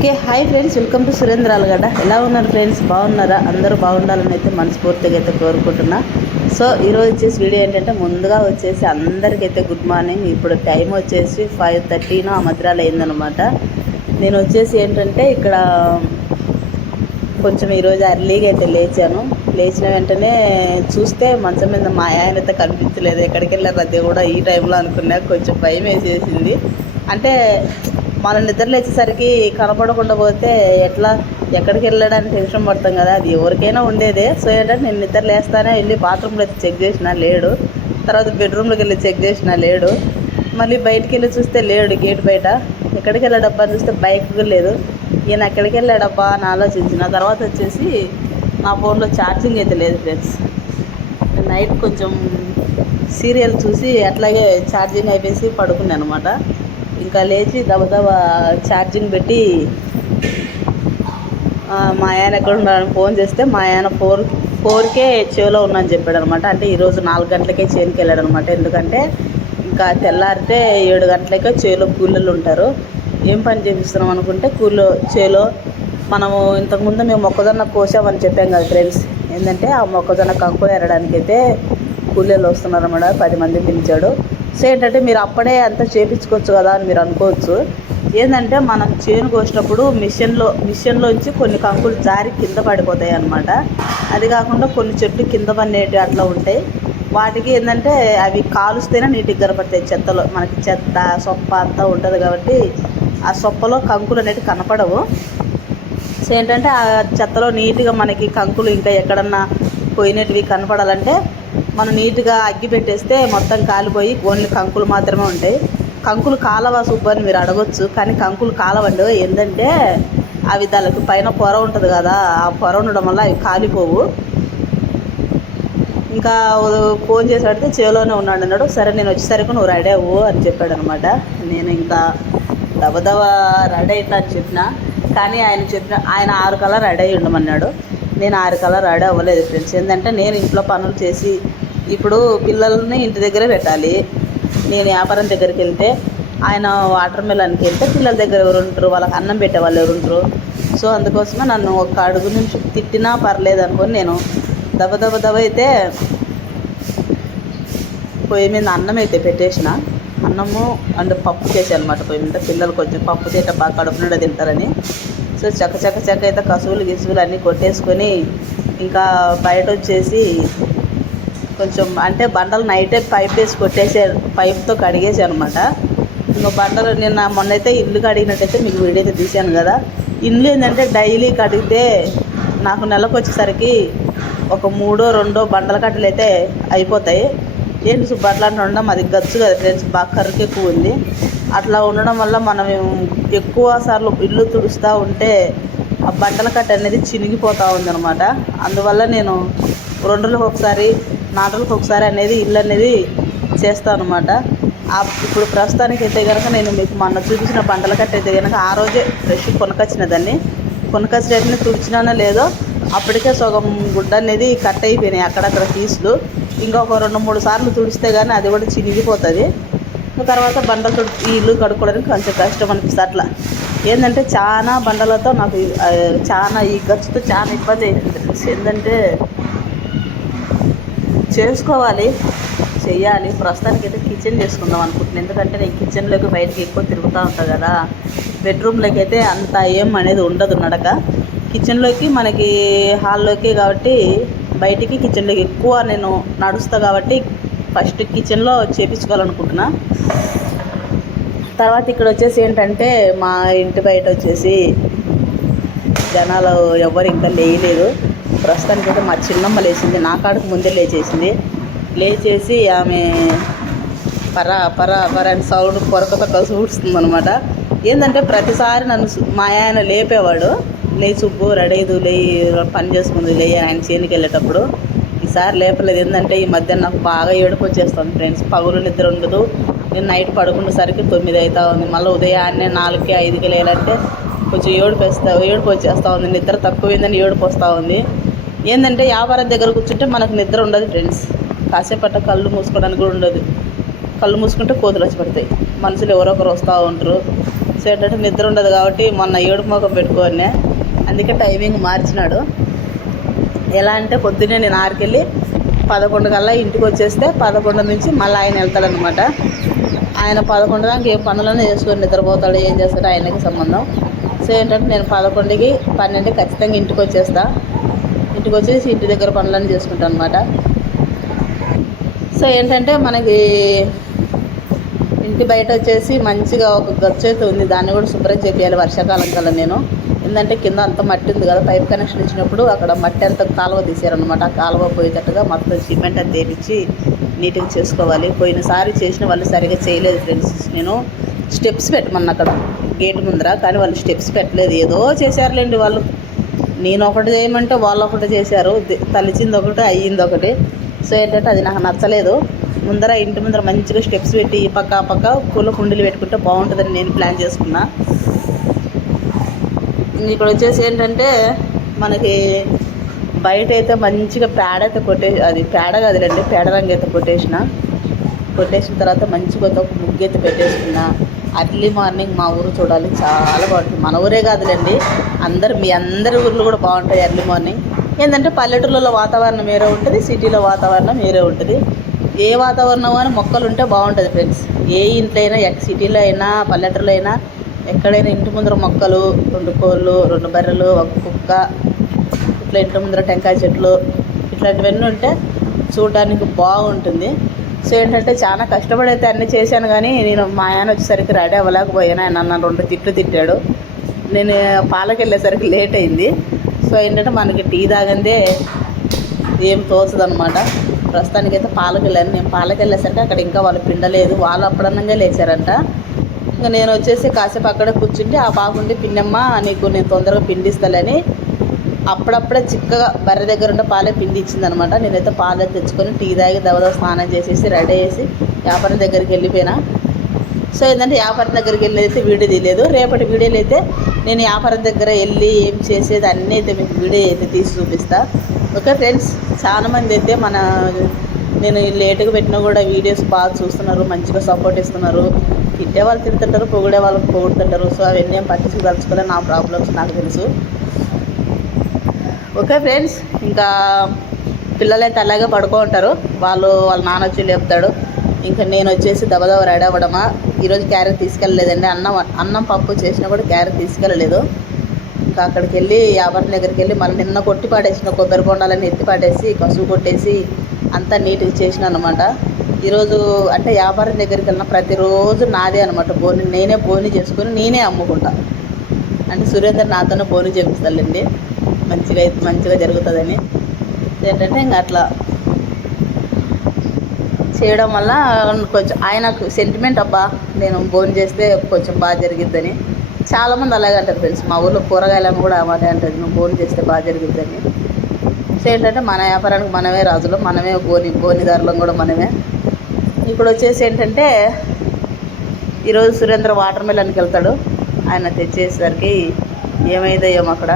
Okay, hi friends, welcome to Surendra Allagadda. ఎలా ఉన్నారు friends? బాగున్నారా? అందరూ బాగుండాలని అయితే మనస్ఫూర్తిగా అయితే కోరుకుంటున్నా. సో ఈరోజు వచ్చేసి వీడియో ఏంటంటే, ముందుగా వచ్చేసి అందరికైతే గుడ్ మార్నింగ్. ఇప్పుడు టైం వచ్చేసి 5:30 ఆ మధ్యలో అయిందనమాట. నేను వచ్చేసి ఏంటంటే ఇక్కడ కొంచెం ఈరోజు అర్లీగా అయితే లేచాను. లేచిన వెంటనే చూస్తే మంచం మీద మా ఆయన అయితే కనిపించలేదు. ఎక్కడికి వెళ్ళారు అదే కూడా ఈ టైంలో అనుకున్నా. కొంచెం భయం వేసేసింది. అంటే మనం నిద్ర లేచేసరికి కనపడకుండా పోతే ఎట్లా, ఎక్కడికి వెళ్ళడానికి టెన్షన్ పడతాం కదా, అది ఎవరికైనా ఉండేదే. సో ఏంటంటే నేను నిద్ర లేస్తానే వెళ్ళి బాత్రూంలో అయితే చెక్ చేసినా లేడు, తర్వాత బెడ్రూమ్లోకి వెళ్ళి చెక్ చేసినా లేడు, మళ్ళీ బయటికి వెళ్ళి చూస్తే లేడు గేట్ బయట. ఎక్కడికి వెళ్ళాడబ్బా అని చూస్తే బైక్ లేదు. ఈయన ఎక్కడికి వెళ్ళాడబ్బా అని ఆలోచించిన తర్వాత వచ్చేసి నా ఫోన్లో ఛార్జింగ్ అయితే లేదు ఫ్రెండ్స్. నైట్ కొంచెం సీరియల్ చూసి అట్లాగే ఛార్జింగ్ అయిపోయి పడుకున్నాను అనమాట. ఇంకా లేచి దబదబా ఛార్జింగ్ పెట్టి మా ఆయన ఎక్కడ ఉన్నాడని ఫోన్ చేస్తే మా ఆయన 4కే చేలో ఉన్నాను చెప్పాడు అనమాట. అంటే ఈరోజు 4 గంటలకే చేనుకి వెళ్ళాడు అనమాట. ఎందుకంటే ఇంకా తెల్లారితే 7 గంటలకే చేలో కూలీలు ఉంటారు. ఏం పని చేపిస్తున్నాం అనుకుంటే చేలో మనము ఇంతకుముందు మేము మొక్కజొన్న కోసామని చెప్పాం కదా ఫ్రెండ్స్. ఏంటంటే ఆ మొక్కజొన్న కంకులు ఎరడానికి అయితే కూలీలు వస్తున్నారు అన్నమాట. 10 మంది పిలిచాడు. సో ఏంటంటే మీరు అప్పుడే అంతా చేపించుకోవచ్చు కదా అని మీరు అనుకోవచ్చు. ఏంటంటే మనం చేను కోసినప్పుడు మిషన్లోంచి కొన్ని కంకులు జారి కింద పడిపోతాయి అన్నమాట. అది కాకుండా కొన్ని చెట్లు కింద పడినేటి అట్లా ఉంటాయి. వాటికి ఏంటంటే అవి కాలుస్తేనే నీట్గా కనపడతాయి. చెత్తలో మనకి చెత్త సొప్ప అంతా ఉంటుంది కాబట్టి ఆ సొప్పలో కంకులు అనేవి కనపడవు. సో ఏంటంటే ఆ చెత్తలో నీట్గా మనకి కంకులు ఇంకా ఎక్కడన్నా పోయినవి కనపడాలంటే మనం నీట్గా అగ్గి పెట్టేస్తే మొత్తం కాలిపోయి ఓన్లీ కంకులు మాత్రమే ఉంటాయి. కంకులు కాలవా సూప్ అని మీరు అడగొచ్చు, కానీ కంకులు కాలవండి. ఏంటంటే అవి దానికి పైన పొర ఉంటుంది కదా, ఆ పొర ఉండడం వల్ల అవి కాలిపోవు. ఇంకా ఫోన్ చేసి అడిగితే చేలోనే ఉన్నాడు అన్నాడు. సరే నేను వచ్చేసరికి నువ్వు రెడీ అవ్వు అని చెప్పాడు అనమాట. నేను ఇంకా దబదబ రెడీ అవుతా అని చెప్పిన, కానీ ఆయన 6 కల్లా రెడీ అయ్యి ఉండమన్నాడు. నేను 6 కల్లా రెడీ అవ్వలేదు ఫ్రెండ్స్. ఏంటంటే నేను ఇంట్లో పనులు చేసి ఇప్పుడు పిల్లల్ని ఇంటి దగ్గరే పెట్టాలి. నేను వ్యాపారం దగ్గరికి వెళ్తే ఆయన వాటర్ మిలన్కి వెళ్తే పిల్లల దగ్గర ఎవరు ఉంటారు, వాళ్ళకి అన్నం పెట్టే వాళ్ళు ఎవరు ఉంటారు. సో అందుకోసమే నన్ను ఒక అడుగు నుంచి తిట్టినా పర్లేదు అనుకొని నేను దబ అయితే పొయ్యి మీద అన్నం అయితే పెట్టేసిన. అన్నము అండ్ పప్పు చేసాను అనమాట పొయ్యి మీద. పిల్లలు కొంచెం పప్పు చేట బాగా కడుపు నిండా తింటారని. సో చక్క అయితే కసువులు అన్నీ కొట్టేసుకొని ఇంకా వచ్చేసి కొంచెం అంటే బండలు నైటే పైప్ వేసి పైప్తో కడిగేసాను అనమాట. ఇంకా బండలు మొన్నైతే ఇల్లు కడిగినట్టయితే మీకు వీడియో అయితే తీసాను కదా. ఇల్లు ఏంటంటే డైలీ కడిగితే నాకు నెలకు వచ్చేసరికి ఒక 3-2 బండల కట్టలు అయితే అయిపోతాయి. ఏంటి సుబ్బట్లా అంటే ఉండడం అది గచ్చు కదా ఫ్రెండ్స్, బాగా కరుకు ఎక్కువ ఉంది. అట్లా ఉండడం వల్ల మనం ఎక్కువ సార్లు ఇల్లు తుడుస్తూ ఉంటే ఆ బండల కట్ట అనేది చినిగిపోతూ ఉందన్నమాట. అందువల్ల నేను 2 రోజులకు ఒకసారి 4 రోజులకు ఒకసారి అనేది ఇల్లు అనేది చేస్తాను అనమాట. ఇప్పుడు ప్రస్తుతానికి అయితే కనుక నేను మీకు మొన్న చూపించిన బండల కట్ట అయితే కనుక ఆ రోజే ఫ్రెష్ కొనకొచ్చిన తుడిచినానో లేదో అప్పటికే సగం గుడ్డ అనేది కట్ అయిపోయినాయి అక్కడక్కడ పీసులు. ఇంకొక 2-3 సార్లు తుడిస్తే కానీ అది కూడా చినిగిపోతుంది. తర్వాత బండలతో ఈ ఇల్లు కడుక్కోవడానికి కొంచెం కష్టం అనిపిస్తుంది. అట్లా ఏంటంటే చాలా బండలతో నాకు ఈ ఖర్చుతో చాలా ఇబ్బంది అవుతుంది. ఏంటంటే చెయ్యాలి. ప్రస్తుతానికి అయితే కిచెన్ చేసుకుందాం అనుకుంటున్నాను. ఎందుకంటే నేను కిచెన్లోకి బయటకి ఎక్కువ తిరుగుతూ ఉంటాను కదా. బెడ్రూమ్లోకి అయితే అంత ఏం అనేది ఉండదు నడక. కిచెన్లోకి మనకి హాల్లోకి కాబట్టి బయటికి కిచెన్లోకి ఎక్కువ నేను నడుస్తా కాబట్టి ఫస్ట్ కిచెన్లో చేపించుకోవాలనుకుంటున్నా. తర్వాత ఇక్కడ వచ్చేసి ఏంటంటే మా ఇంటి బయట వచ్చేసి జనాలు ఎవరు ఇంకా లేయలేదు. ప్రస్తుతానికి అయితే మా చిన్నమ్మ లేచింది, నా కాడకు ముందే లేచేసి ఆమె పర అని సౌండ్ కొరకతో కలిసి ఊడుస్తుంది అనమాట. ఏంటంటే ప్రతిసారి నన్ను మా ఆయన లేపేవాడు, సుబ్బు రెడీ అయ్యి లేయి పని చేసుకుంది లేయి ఆయన చేనుకి వెళ్ళేటప్పుడు. ఈసారి లేపలేదు. ఏంటంటే ఈ మధ్య నాకు బాగా ఏడుపు వచ్చేస్తుంది ఫ్రెండ్స్. పగులు నిద్ర ఉండదు. నేను నైట్ పడుకునేసరికి 9 అవుతా ఉంది. మళ్ళీ ఉదయాన్నే 4కి 5కి లేయాలంటే కొంచెం ఏడుపు వచ్చేస్తూ ఉంది. నిద్ర తక్కువైందని ఏడుపు వస్తూ ఉంది. ఏంటంటే వ్యాపారం దగ్గర కూర్చుంటే మనకు నిద్ర ఉండదు ఫ్రెండ్స్. కాసేపట్ట కళ్ళు మూసుకోవడానికి కూడా ఉండదు. కళ్ళు మూసుకుంటే కోతులు వచ్చి పడతాయి. మనుషులు ఎవరో ఒకరు వస్తూ ఉంటారు. సో ఏంటంటే నిద్ర ఉండదు కాబట్టి మొన్న ఏడుపు మొఖం పెట్టుకోనే, అందుకే టైమింగ్ మార్చినాడు. ఎలా అంటే పొద్దున్నే నేను 6కి వెళ్ళి 11 కల్లా ఇంటికి వచ్చేస్తే 11 నుంచి మళ్ళీ ఆయన వెళ్తాడనమాట. ఆయన 11 దాకా ఏ పనులనే చేసుకొని నిద్రపోతాడు, ఏం చేస్తాడో ఆయనకి సంబంధం. సో ఏంటంటే నేను 11కి 12కి ఖచ్చితంగా ఇంటికి వచ్చేస్తా. ఇంటికి వచ్చేసి ఇంటి దగ్గర పనులన్నీ చేసుకుంటాను అనమాట. సో ఏంటంటే మనకి ఇంటి బయట వచ్చేసి మంచిగా ఒక గచ్చేతి ఉంది, దాన్ని కూడా శుభ్రం చేయాలి వర్షాకాలం కల్లా. నేను ఏంటంటే కింద అంత మట్టి ఉంది కదా, పైప్ కనెక్షన్ ఇచ్చినప్పుడు అక్కడ మట్టి అంతా కాలువ తీసారనమాట. ఆ కాలువ పోయేటట్టుగా మొత్తం సిమెంట్ అంతా తెప్పించి నీట్గా చేసుకోవాలి. పోయినసారి చేసిన వాళ్ళు సరిగా చేయలేదు ఫ్రెండ్స్. నేను స్టెప్స్ పెట్టమన్నా అక్కడ గేట్ ముందర, కానీ వాళ్ళు స్టెప్స్ పెట్టలేదు. ఏదో చేశారులేండి వాళ్ళు. నేను ఒకటి చేయమంటే వాళ్ళు ఒకటి చేశారు. తలిచింది ఒకటి, అయ్యింది ఒకటి. సో ఏంటంటే అది నాకు నచ్చలేదు. ముందర ఇంటి ముందర మంచిగా స్టెప్స్ పెట్టి ఈ పక్క ఆ పక్క పూల కుండీలు పెట్టుకుంటే బాగుంటుందని నేను ప్లాన్ చేసుకున్నా. ఇక్కడ వచ్చేసి ఏంటంటే మనకి బయట అయితే మంచిగా పేడ అయితే అది పేడ కదలండి, పేడ రంగు అయితే కొట్టేసిన తర్వాత మంచిగా ఒక ముగ్గు అయితే పెట్టేసుకున్నా. అర్లీ మార్నింగ్ మా ఊరు చూడాలి, చాలా బాగుంటుంది. మన ఊరే కాదులేండి, మీ అందరి ఊర్లు కూడా బాగుంటాయి ఎర్లీ మార్నింగ్. ఏంటంటే పల్లెటూళ్ళలో వాతావరణం వేరే ఉంటుంది, సిటీలో వాతావరణం వేరే ఉంటుంది. ఏ వాతావరణం కానీ మొక్కలు ఉంటే బాగుంటుంది ఫ్రెండ్స్. ఏ ఇంట్లో అయినా, సిటీలో అయినా పల్లెటూరులో అయినా ఎక్కడైనా ఇంటి ముందర మొక్కలు, 2 కోళ్ళు, 2 బర్రెలు, 1 కుక్క, ఇట్లా ఇంటి ముందర టెంకాయ చెట్లు ఇట్లాంటివన్నీ ఉంటే చూడడానికి బాగుంటుంది. సో ఏంటంటే చాలా కష్టపడి అయితే అన్నీ చేశాను, కానీ నేను మా ఆయన వచ్చేసరికి రెడీ అవ్వలేకపోయాను. ఆయన నన్ను 2 తిట్లు తిట్టాడు. నేను పాలకి వెళ్ళేసరికి లేట్ అయింది. సో ఏంటంటే మనకి టీ తాగందే ఏం తోచదు అనమాట. ప్రస్తుతానికైతే పాలకి వెళ్ళాను. నేను పాలకి వెళ్ళేసరికి అక్కడ ఇంకా వాళ్ళు పిండలేదు, వాళ్ళు అప్పుడన్నంగా లేచారంట. ఇంకా నేను వచ్చేసి కాసేపు అక్కడే కూర్చుంటే ఆ బాగుండి, పిన్నమ్మ నీకు నేను తొందరగా పిండిస్తాలని అప్పుడప్పుడే చిక్కగా బర్రె దగ్గర ఉంటే పాలే పిండి ఇచ్చిందనమాట. నేనైతే పాలు తెచ్చుకొని టీ తాగి దవదవ స్నానం చేసేసి రెడీ చేసి వ్యాపారం దగ్గరికి వెళ్ళిపోయినా. సో ఏంటంటే వ్యాపారం దగ్గరికి వెళ్ళి అయితే వీడియో తీయలేదు. రేపటి వీడియోలు అయితే నేను వ్యాపారం దగ్గర వెళ్ళి ఏం చేసేది అన్నీ అయితే మీకు వీడియో అయితే తీసి చూపిస్తా. ఓకే ఫ్రెండ్స్, చాలామంది అయితే నేను లేటుగా పెట్టినా కూడా వీడియోస్ బాగా చూస్తున్నారు, మంచిగా సపోర్ట్ ఇస్తున్నారు. తిట్టే వాళ్ళు తిడుతుంటారు, పొగిడే వాళ్ళకి పొగుడుతుంటారు. సో అవన్నీ ఏం పట్టించుకోదలుచుకోలే, నా ప్రాబ్లమ్స్ నాకు తెలుసు. ఓకే ఫ్రెండ్స్, ఇంకా పిల్లలైతే అలాగే పడుకో ఉంటారు. వాళ్ళ నాన్న వచ్చి లేపుతాడు. ఇంకా నేను వచ్చేసి దబదబ రెడీ అవ్వడమా. ఈరోజు క్యారెట్ తీసుకెళ్ళలేదండి, అన్నం పప్పు చేసినా కూడా క్యారెట్ తీసుకెళ్ళలేదు. ఇంకా అక్కడికి వెళ్ళి వ్యాపారం దగ్గరికి వెళ్ళి మళ్ళీ నిన్న కొట్టి పాడేసిన కొబ్బరి బొండాలని ఎత్తి పాడేసి కసువు కొట్టేసి అంతా నీట్గా చేసిన అనమాట. ఈరోజు అంటే వ్యాపారం దగ్గరికి వెళ్ళిన ప్రతిరోజు నాదే అనమాట బోని. నేనే బోని చేసుకొని నేనే అమ్ముకుంటా. అంటే సురేందర్ నాతోనే బోని చేపిస్తాడండి, మంచిగా జరుగుతుందని. ఏంటంటే ఇంకా అట్లా చేయడం వల్ల కొంచెం ఆయనకు సెంటిమెంట్, అబ్బా నేను బోన్ చేస్తే కొంచెం బాగా జరిగిద్దని. చాలామంది అలాగే అంటారు ఫ్రెండ్స్. మా ఊళ్ళో కూరగాయలమ్మ కూడా అదే అంటుంది, నువ్వు బోన్ చేస్తే బాగా జరిగిద్దని. సో ఏంటంటే మన వ్యాపారానికి మనమే రాజులు, మనమే బోనిదారులం కూడా మనమే. ఇప్పుడు వచ్చేసి ఏంటంటే ఈరోజు సురేంద్ర వాటర్ మిలన్కి వెళ్తాడు. ఆయన తెచ్చేసరికి ఏమైందో ఏమో అక్కడ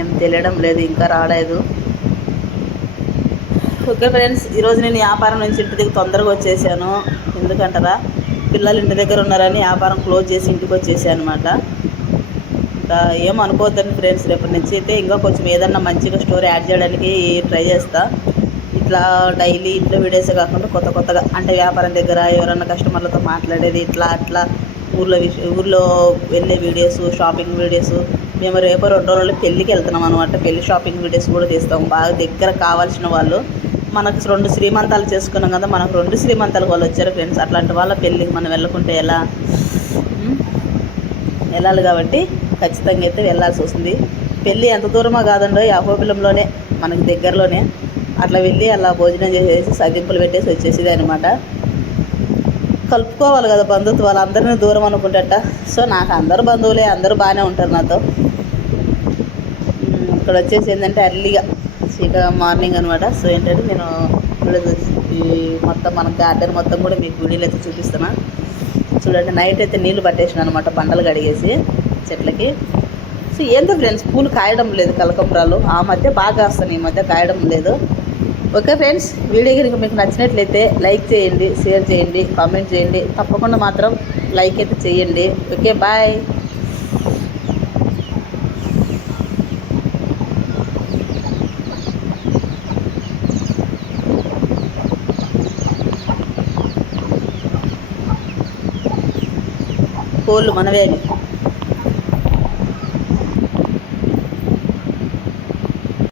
ఏం తెలియడం లేదు, ఇంకా రాలేదు. ఓకే ఫ్రెండ్స్, ఈరోజు నేను వ్యాపారం నుంచి ఇంటి దగ్గర తొందరగా వచ్చేసాను. ఎందుకంటారా, పిల్లలు ఇంటి దగ్గర ఉన్నారని వ్యాపారం క్లోజ్ చేసి ఇంటికి వచ్చేసాను అనమాట. ఇంకా ఏం అనుకోవద్దండి ఫ్రెండ్స్, రేపటి నుంచి అయితే ఇంకా కొంచెం ఏదన్నా మంచిగా స్టోరీ యాడ్ చేయడానికి ట్రై చేస్తా. ఇట్లా డైలీ ఇంట్లో వీడియోసే కాకుండా కొత్తగా అంటే వ్యాపారం దగ్గర ఎవరన్నా కస్టమర్లతో మాట్లాడేది, అట్లా ఊర్లో వెళ్ళే వీడియోస్, షాపింగ్ వీడియోస్. మేము రేపు 2 రోజులు పెళ్ళికి వెళ్తున్నాం అనమాట. పెళ్లి షాపింగ్ వీడియోస్ కూడా తీస్తాం. బాగా దగ్గర కావాల్సిన వాళ్ళు, మనకు 2 శ్రీమంతాలు చేసుకున్నాం కదా, మనకు 2 శ్రీమంతాలకు వాళ్ళు వచ్చారు ఫ్రెండ్స్. అట్లాంటి వాళ్ళ పెళ్ళికి మనం వెళ్ళకుంటే వెళ్ళాలి కాబట్టి ఖచ్చితంగా అయితే వెళ్ళాల్సి వస్తుంది. పెళ్ళి ఎంత దూరమో కాదండో, యాపోపిలంలోనే మనకి దగ్గరలోనే. అట్లా వెళ్ళి అలా భోజనం చేసేసి సగింపులు పెట్టేసి వచ్చేసేది అనమాట. కలుపుకోవాలి కదా బంధుత్వాలు, అందరినీ దూరం అనుకుంటట. సో నాకు అందరూ బంధువులే, అందరూ బాగానే ఉంటారు నాతో. ఇక్కడ వచ్చేసి ఏంటంటే అర్లీగా మార్నింగ్ అనమాట. సో ఏంటంటే నేను ఈ మొత్తం మన గార్డెన్ మొత్తం కూడా మీకు వీడియోలు అయితే చూపిస్తున్నా. చూడండి, నైట్ అయితే నీళ్లు పట్టేసిన అనమాట, పంటలు కడిగేసి చెట్లకి. సో ఏంటో ఫ్రెండ్స్, పూలు కాయడం లేదు, కలకంబరాలు ఆ మధ్య బాగా వస్తాను, ఈ మధ్య కాయడం లేదు. ఓకే ఫ్రెండ్స్, వీడియో కనుక మీకు నచ్చినట్లయితే లైక్ చేయండి, షేర్ చేయండి, కామెంట్ చేయండి. తప్పకుండా మాత్రం లైక్ అయితే చేయండి. Okay, bye. కోళ్ళు మనవే అవి.